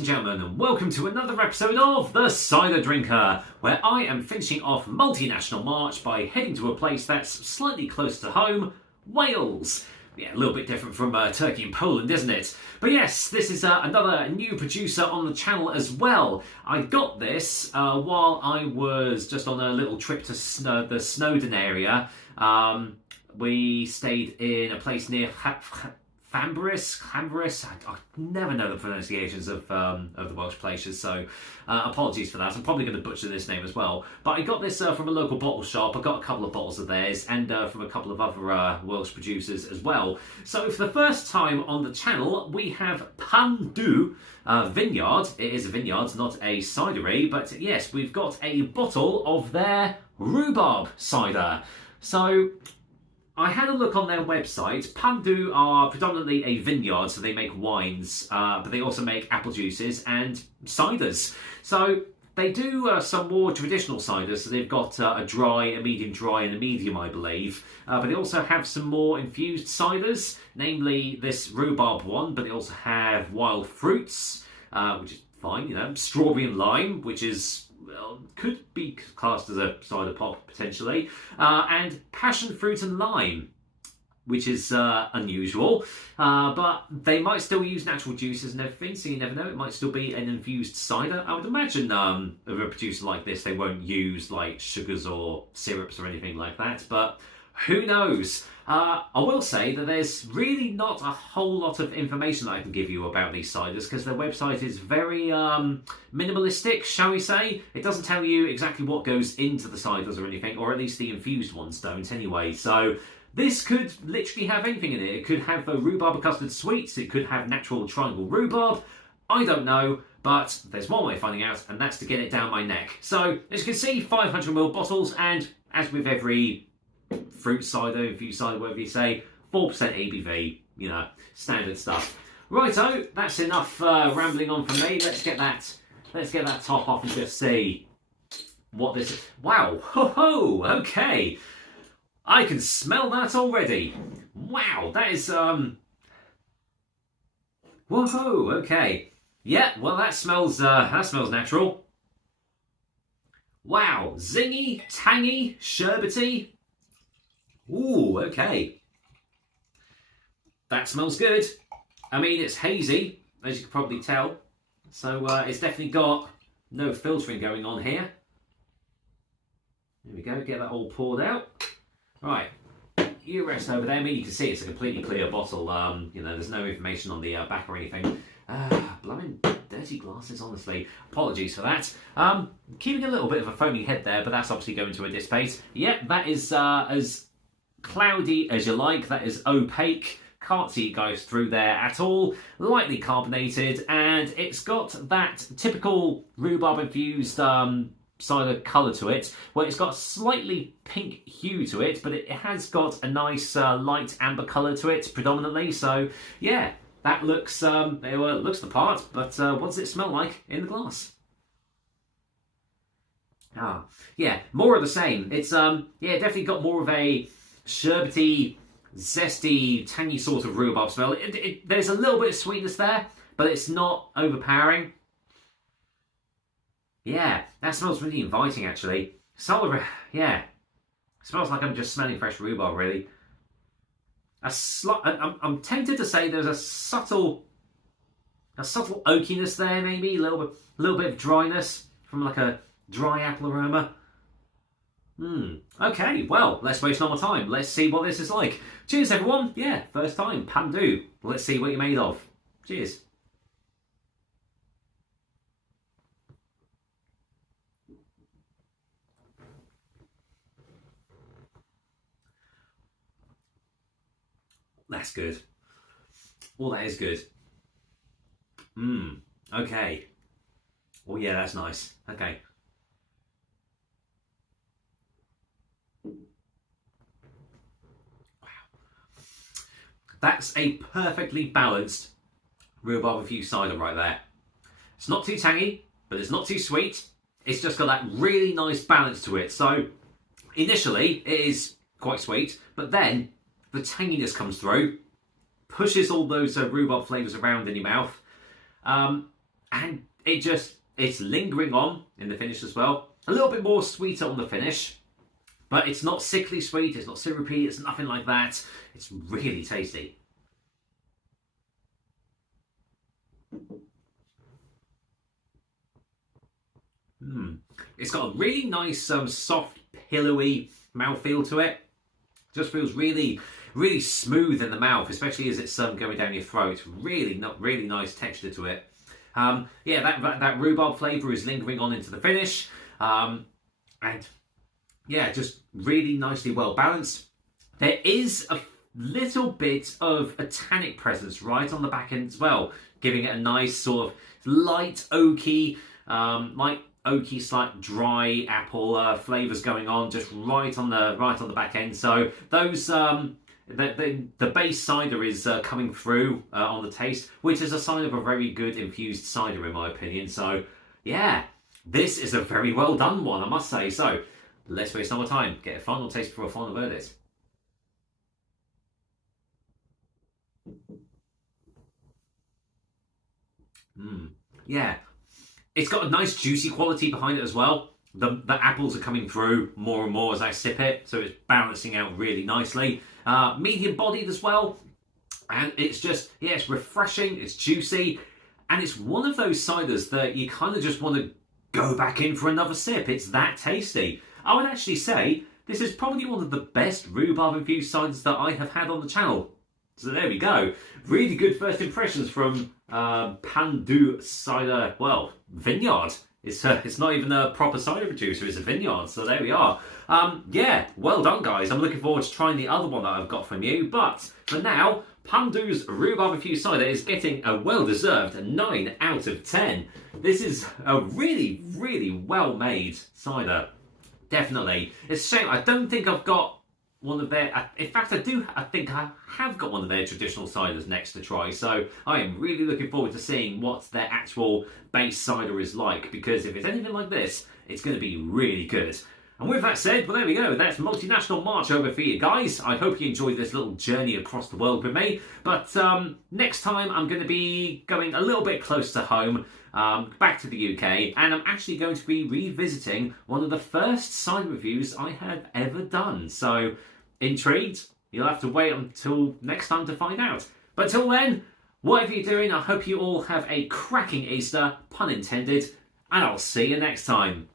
and gentlemen, and welcome to another episode of The Cider Drinker, where I am finishing off Multinational March by heading to a place that's slightly closer to home, Wales. Yeah, a little bit different from Turkey and Poland, isn't it? But yes, this is another new producer on the channel as well. I got this while I was just on a little trip to the Snowdon area. We stayed in a place near Llanberis. I never know the pronunciations of the Welsh places, so apologies for that. I'm probably going to butcher this name as well. But I got this from a local bottle shop. I got a couple of bottles of theirs, and from a couple of other Welsh producers as well. So for the first time on the channel, we have Pant Vineyard. It is a vineyard, not a cidery, but yes, we've got a bottle of their Rhubarb cider. So I had a look on their website. Pant are predominantly a vineyard, so they make wines, but they also make apple juices and ciders. So they do some more traditional ciders, so they've got a dry, a medium dry, and a medium, I believe. But they also have some more infused ciders, namely this rhubarb one, but they also have wild fruits, which is fine, you know, strawberry and lime, which is, well, could be classed as a cider pop potentially, and passion fruit and lime, which is unusual, but they might still use natural juices and everything, so you never know, it might still be an infused cider. I would imagine of a producer like this, they won't use like sugars or syrups or anything like that, but who knows? I will say that there's really not a whole lot of information that I can give you about these ciders because their website is very minimalistic, shall we say. It doesn't tell you exactly what goes into the ciders or anything, or at least the infused ones don't anyway. So this could literally have anything in it. It could have rhubarb custard sweets, it could have natural triangle rhubarb. I don't know, but there's one way of finding out, and that's to get it down my neck. So as you can see, 500ml bottles, and as with every fruit cider, infused cider, whatever you say, 4% ABV, you know, standard stuff. Righto, that's enough rambling on from me. Let's get that top off and just see what this is. Wow, ho, okay. I can smell that already. Wow, that is whoa, okay. Yeah, well that smells natural. Wow, zingy, tangy, sherbety. Ooh, okay. That smells good. I mean, it's hazy, as you can probably tell. So it's definitely got no filtering going on here. There we go, get that all poured out. Right, you rest over there. I mean, you can see it's a completely clear bottle. You know, there's no information on the back or anything. Blooming dirty glasses, honestly. Apologies for that. Keeping a little bit of a foamy head there, but that's obviously going to a dissipate. Yep, that is as cloudy as you like. That is opaque. Can't see it goes through there at all. Lightly carbonated, and it's got that typical rhubarb infused cider colour to it, where it's got a slightly pink hue to it, but it has got a nice light amber colour to it predominantly. So yeah, that looks it looks the part. But what does it smell like in the glass? Ah, yeah, more of the same. It's yeah, definitely got more of a sherbety, zesty, tangy sort of rhubarb smell. There's a little bit of sweetness there, but it's not overpowering. Yeah, that smells really inviting, actually. Yeah, smells like I'm just smelling fresh rhubarb, really. I'm tempted to say there's a subtle oakiness there, maybe a little bit of dryness from like a dry apple aroma. Okay, well, let's waste no more time. Let's see what this is like. Cheers, everyone. Yeah, first time, Pant. Let's see what you're made of. Cheers. That's good. Well, that is good. Okay. Oh yeah, that's nice. Okay. That's a perfectly balanced rhubarb infused cider right there. It's not too tangy, but it's not too sweet. It's just got that really nice balance to it. So initially it is quite sweet, but then the tanginess comes through, pushes all those rhubarb flavours around in your mouth. and it's lingering on in the finish as well. A little bit more sweeter on the finish, but it's not sickly sweet, it's not syrupy, it's nothing like that. It's really tasty. It's got a really nice, soft, pillowy mouthfeel to it. Just feels really, really smooth in the mouth, especially as it's going down your throat. Really nice texture to it. Yeah, that rhubarb flavour is lingering on into the finish. And yeah, just really nicely well balanced. There is a little bit of a tannic presence right on the back end as well, giving it a nice sort of light oaky, slight dry apple flavours going on, just right on the back end. So those the base cider is coming through on the taste, which is a sign of a very good infused cider in my opinion. So yeah, this is a very well done one, I must say. So let's waste no more time. Get a final taste before a final verdict. Yeah, it's got a nice juicy quality behind it as well. The apples are coming through more and more as I sip it, so it's balancing out really nicely. Medium bodied as well, and it's just, yeah, it's refreshing, it's juicy, and it's one of those ciders that you kind of just want to go back in for another sip. It's that tasty. I would actually say this is probably one of the best rhubarb infused ciders that I have had on the channel. So there we go. Really good first impressions from Pant Cider, well, vineyard. It's not even a proper cider producer, it's a vineyard. So there we are. Yeah, well done, guys. I'm looking forward to trying the other one that I've got from you. But for now, Pant's Rhubarb Infused Cider is getting a well-deserved 9 out of 10. This is a really, really well-made cider. Definitely. It's a shame. I don't think I've got one of their, in fact I think I have got one of their traditional ciders next to try, so I am really looking forward to seeing what their actual base cider is like, because if it's anything like this, it's going to be really good. And with that said, well, there we go. That's Multinational March over for you guys. I hope you enjoyed this little journey across the world with me. But next time I'm going to be going a little bit close to home, back to the UK, and I'm actually going to be revisiting one of the first cider reviews I have ever done. So, intrigued? You'll have to wait until next time to find out. But till then, whatever you're doing, I hope you all have a cracking Easter, pun intended, and I'll see you next time.